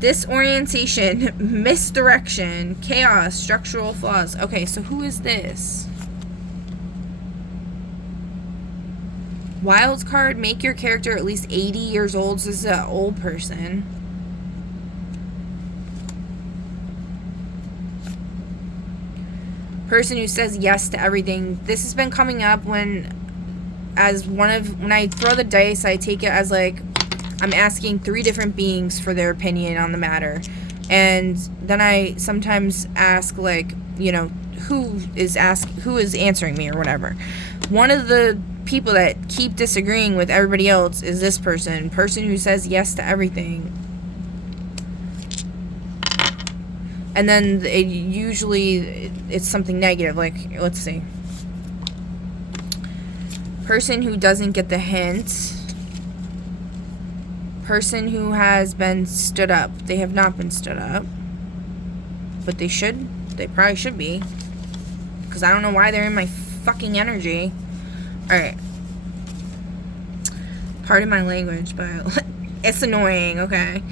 Disorientation, misdirection, chaos, structural flaws. Okay, so who is this? Wild card, make your character at least 80 years old. So this is an old person. Person who says yes to everything. This has been coming up when I throw the dice, I take it as like I'm asking 3 different beings for their opinion on the matter. And then I sometimes ask, like, you know, who is answering me or whatever. One of the people that keep disagreeing with everybody else is this person who says yes to everything. And then it's something negative, like, let's see. Person who doesn't get the hint. Person who has been stood up. They have not been stood up. But they probably should be. Because I don't know why they're in my fucking energy. Alright. Pardon my language, but it's annoying, okay.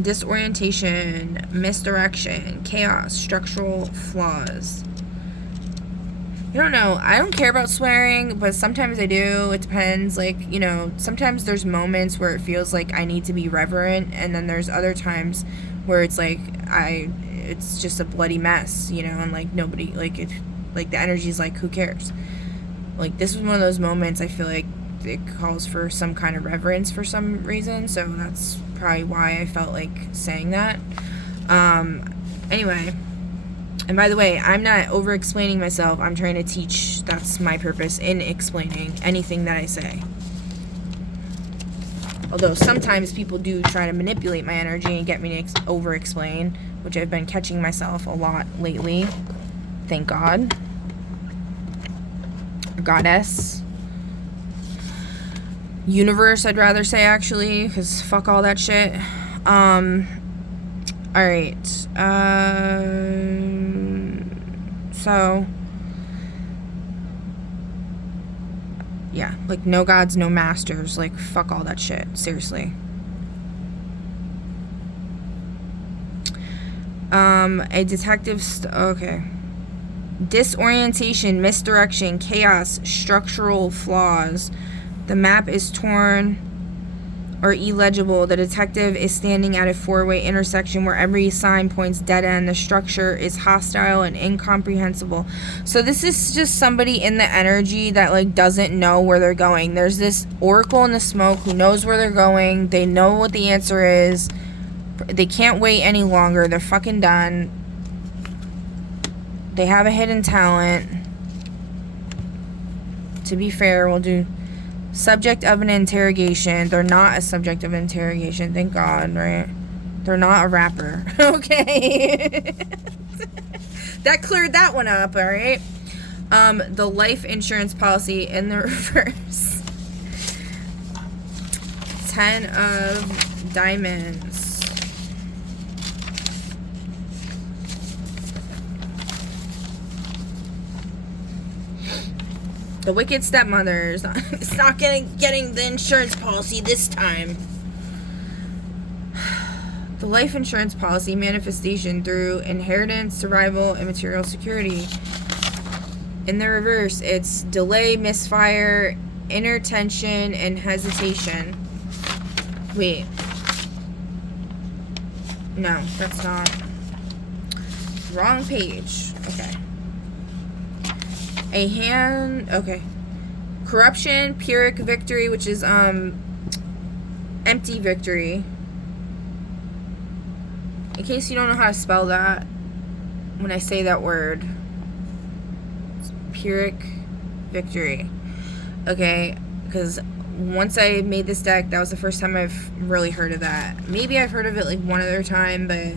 Disorientation, misdirection, chaos, structural flaws. I don't know. I don't care about swearing, but sometimes I do. It depends. Like, you know, sometimes there's moments where it feels like I need to be reverent, and then there's other times where it's like it's just a bloody mess, you know, and like nobody, like the energy's like, who cares? Like, this was one of those moments I feel like it calls for some kind of reverence for some reason, so that's probably why I felt like saying that. Anyway, And by the way, I'm not over-explaining myself. I'm trying to teach. That's my purpose in explaining anything that I say. Although sometimes people do try to manipulate my energy and get me to over-explain, which I've been catching myself a lot lately. Thank God. Goddess. Universe, I'd rather say, actually, because fuck all that shit. Alright. So, yeah, like, no gods, no masters. Like, fuck all that shit. Seriously. A detective, okay. Disorientation, misdirection, chaos, structural flaws. The map is torn or illegible. The detective is standing at a four-way intersection where every sign points dead end. The structure is hostile and incomprehensible. So this is just somebody in the energy that, like, doesn't know where they're going. There's this oracle in the smoke who knows where they're going. They know what the answer is. They can't wait any longer. They're fucking done. They have a hidden talent. To be fair, we'll do subject of an interrogation. They're not a subject of interrogation. Thank God, right? They're not a rapper. Okay. That cleared that one up, all right? The life insurance policy in the reverse. 10 of diamonds. The wicked stepmother is not getting the insurance policy this time. The life insurance policy manifestation through inheritance, survival, and material security. In the reverse, it's delay, misfire, inner tension, and hesitation. Wait. No, that's not. Wrong page. Okay. A hand, okay. Corruption, Pyrrhic victory, which is empty victory. In case you don't know how to spell that, when I say that word, it's Pyrrhic victory. Okay, because once I made this deck, that was the first time I've really heard of that. Maybe I've heard of it like one other time, but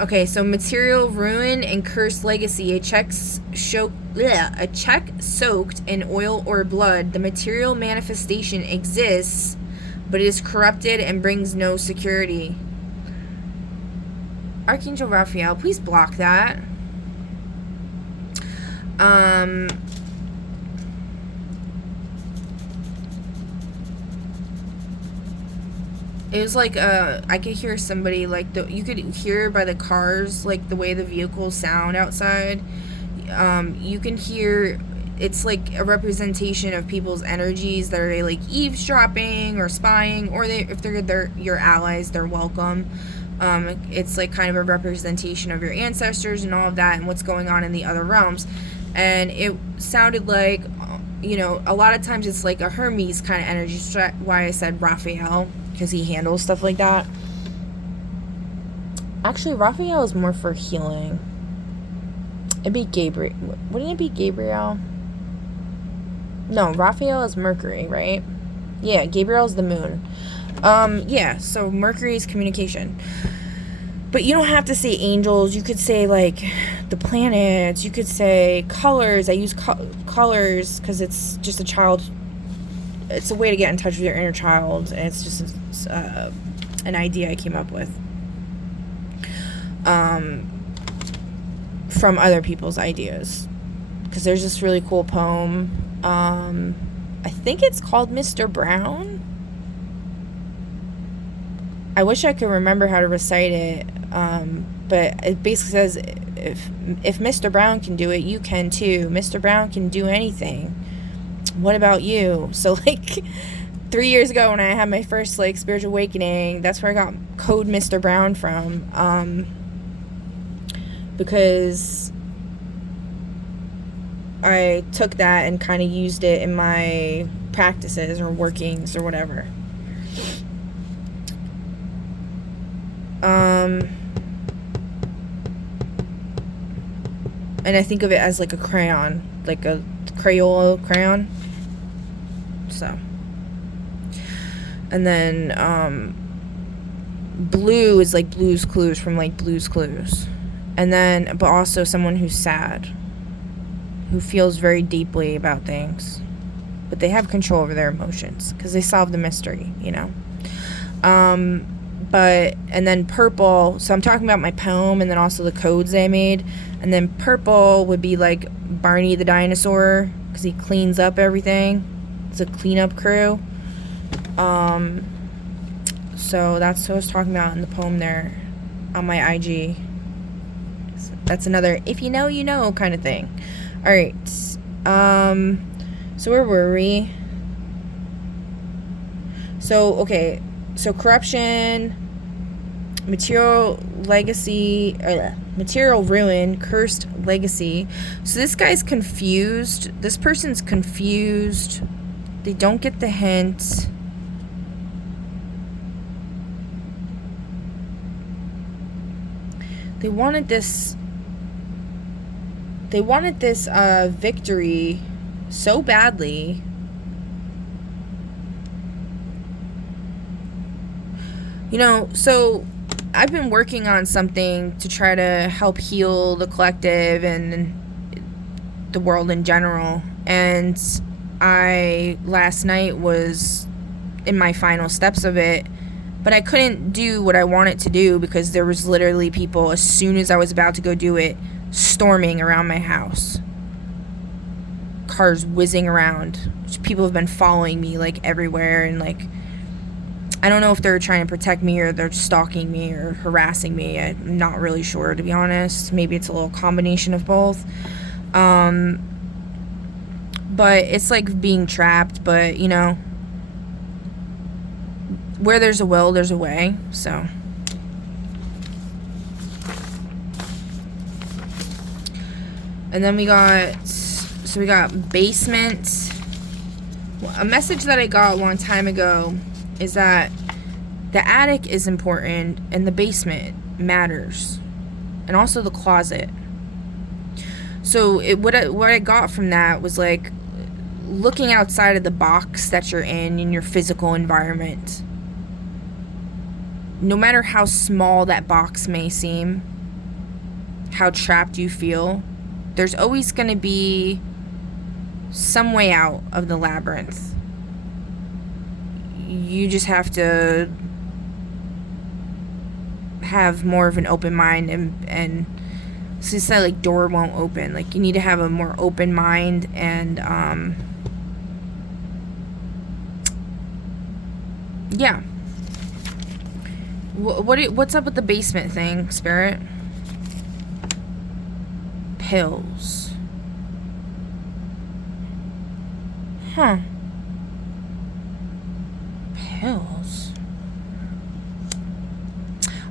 okay, so material ruin and cursed legacy. A check soaked in oil or blood. The material manifestation exists, but it is corrupted and brings no security. Archangel Raphael, please block that. It was like, I could hear somebody, like, you could hear by the cars, like, the way the vehicles sound outside. You can hear, it's like a representation of people's energies that are, like, eavesdropping or spying, or if they're your allies, they're welcome. It's, like, kind of a representation of your ancestors and all of that and what's going on in the other realms. And it sounded like, you know, a lot of times it's like a Hermes kind of energy. That's why I said Raphael, because he handles stuff like that. Actually, Raphael is more for healing. It'd be Gabriel. Wouldn't it be Gabriel? No, Raphael is Mercury, right? Yeah, Gabriel is the moon. Yeah, so Mercury is communication. But you don't have to say angels. You could say, like, the planets. You could say colors. I use colors because it's just a child. It's a way to get in touch with your inner child. And it's just an idea I came up with. From other people's ideas. Because there's this really cool poem. I think it's called Mr. Brown. I wish I could remember how to recite it, but it basically says, if Mr. Brown can do it, you can too. Mr. Brown can do anything. What about you? So, like, 3 years ago when I had my first, like, spiritual awakening, that's where I got Code Mr. Brown from, because I took that and kind of used it in my practices or workings or whatever. And I think of it as like a crayon, like a Crayola crayon. So. And then blue is like Blue's Clues, from like Blue's Clues. And then, but also someone who's sad, who feels very deeply about things, but they have control over their emotions because they solve the mystery, you know. But, and then purple, so I'm talking about my poem and then also the codes they made. And then purple would be like Barney the dinosaur, because he cleans up everything. It's a cleanup crew. So that's what I was talking about in the poem there on my IG. So that's another if you know, you know kind of thing. All right. So where were we? So, okay. So corruption, material legacy, material ruin, cursed legacy. So this guy's confused. This person's confused. They don't get the hint. They wanted this victory so badly. You know, so I've been working on something to try to help heal the collective and the world in general. And I, last night, was in my final steps of it. But I couldn't do what I wanted to do because there was literally people, as soon as I was about to go do it, storming around my house. Cars whizzing around. People have been following me, like, everywhere. And, like, I don't know if they're trying to protect me or they're stalking me or harassing me. I'm not really sure, to be honest. Maybe it's a little combination of both. But it's like being trapped, but, you know, where there's a will, there's a way. So and then we got basement. A message that I got a long time ago is that the attic is important and the basement matters, and also the closet. So what I got from that was like looking outside of the box that you're in your physical environment. No matter how small that box may seem, how trapped you feel, there's always going to be some way out of the labyrinth. You just have to have more of an open mind, and so it's not like door won't open. Like, you need to have a more open mind, and yeah. What's up with the basement thing, Spirit? Pills. Huh. Pills.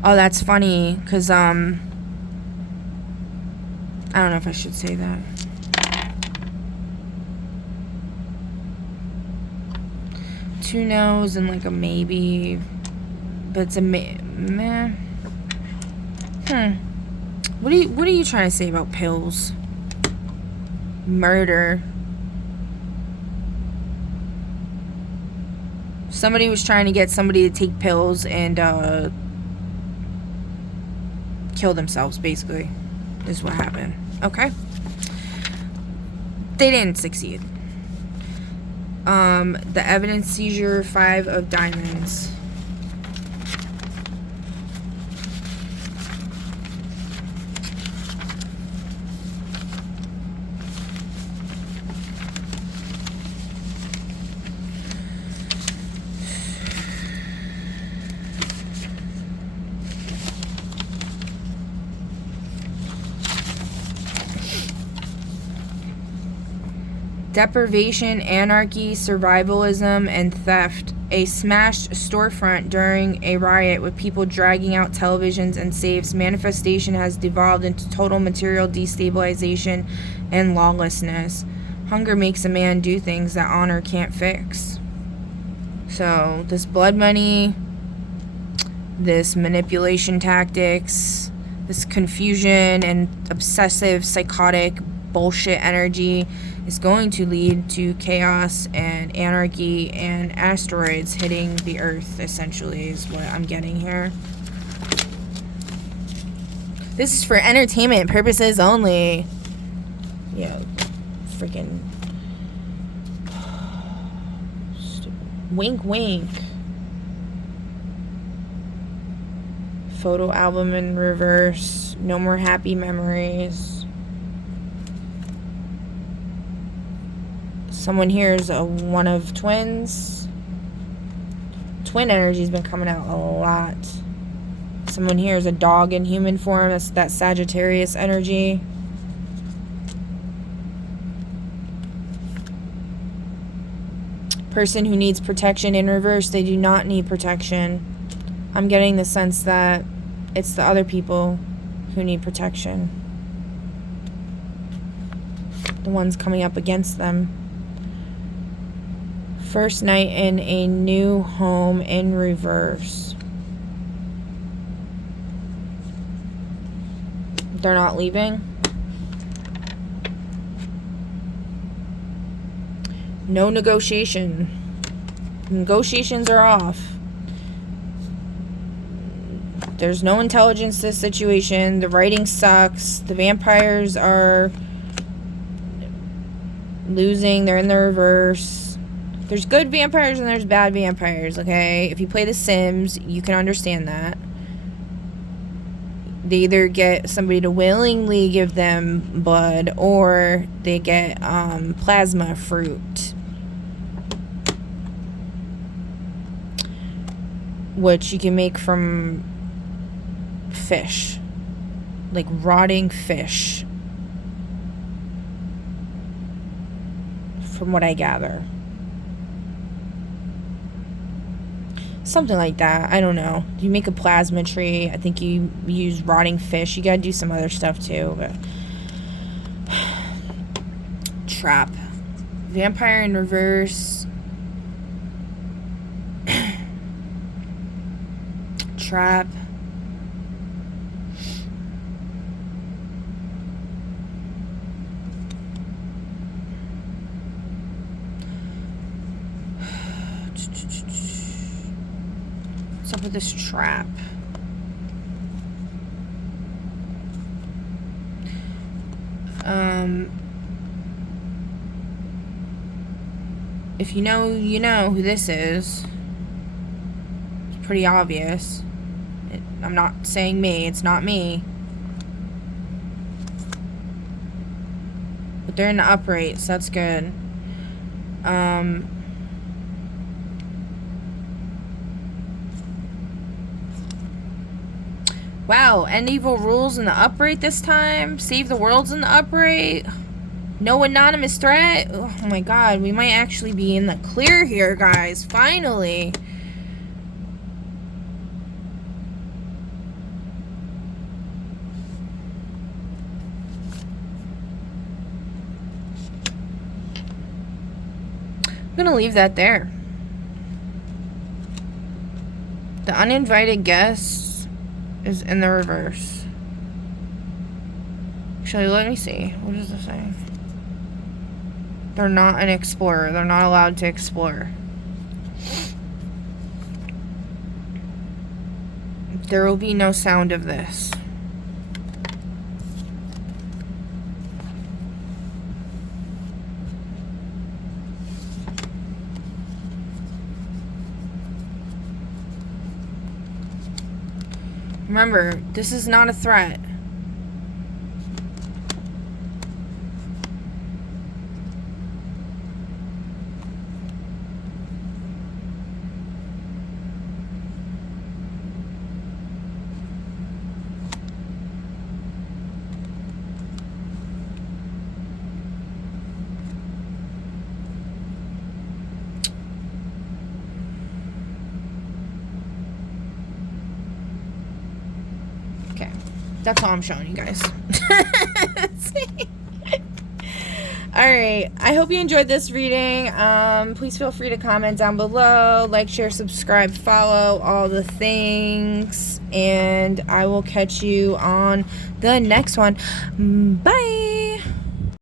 Oh, that's funny, because, I don't know if I should say that. Two no's and, like, a maybe. But it's a meh. What are you trying to say about pills? Murder. Somebody was trying to get somebody to take pills and kill themselves, basically, is what happened. Okay. They didn't succeed. The evidence seizure, 5 of diamonds. Deprivation, anarchy, survivalism, and theft. A smashed storefront during a riot with people dragging out televisions and safes. Manifestation has devolved into total material destabilization and lawlessness. Hunger makes a man do things that honor can't fix. So, this blood money, this manipulation tactics, This confusion and obsessive, psychotic bullshit energy is going to lead to chaos and anarchy and asteroids hitting the Earth, essentially, is what I'm getting here. This is for entertainment purposes only. Yo, freaking... Stupid. Wink, wink. Photo album in reverse. No more happy memories. Someone here is one of twins. Twin energy's been coming out a lot. Someone here is a dog in human form. That's that Sagittarius energy. Person who needs protection in reverse. They do not need protection. I'm getting the sense that it's the other people who need protection. The ones coming up against them. First night in a new home in reverse. They're not leaving. No negotiation. Negotiations are off. There's no intelligence to this situation. The writing sucks. The vampires are losing. They're in the reverse. There's good vampires and there's bad vampires, okay? If you play The Sims, you can understand that. They either get somebody to willingly give them blood, or they get plasma fruit, which you can make from fish, like rotting fish, from what I gather. Something like that. I don't know. You make a plasma tree. I think you use rotting fish. You gotta do some other stuff too. But trap. Vampire in reverse. Trap. What's up with this trap? If you know, you know who this is. It's pretty obvious. I'm not saying me. It's not me. But they're in the upright, so that's good. Wow, end evil rules in the upright this time. Save the world's in the upright. No anonymous threat. Oh my god, we might actually be in the clear here, guys. Finally. I'm gonna leave that there. The uninvited guest is in the reverse. Actually, let me see. What does this say? They're not an explorer. They're not allowed to explore. There will be no sound of this. Remember, this is not a threat. That's all I'm showing you guys. right, I hope you enjoyed this reading. Please feel free to comment down below, like, share, subscribe, follow, all the things, and I will catch you on the next one. Bye.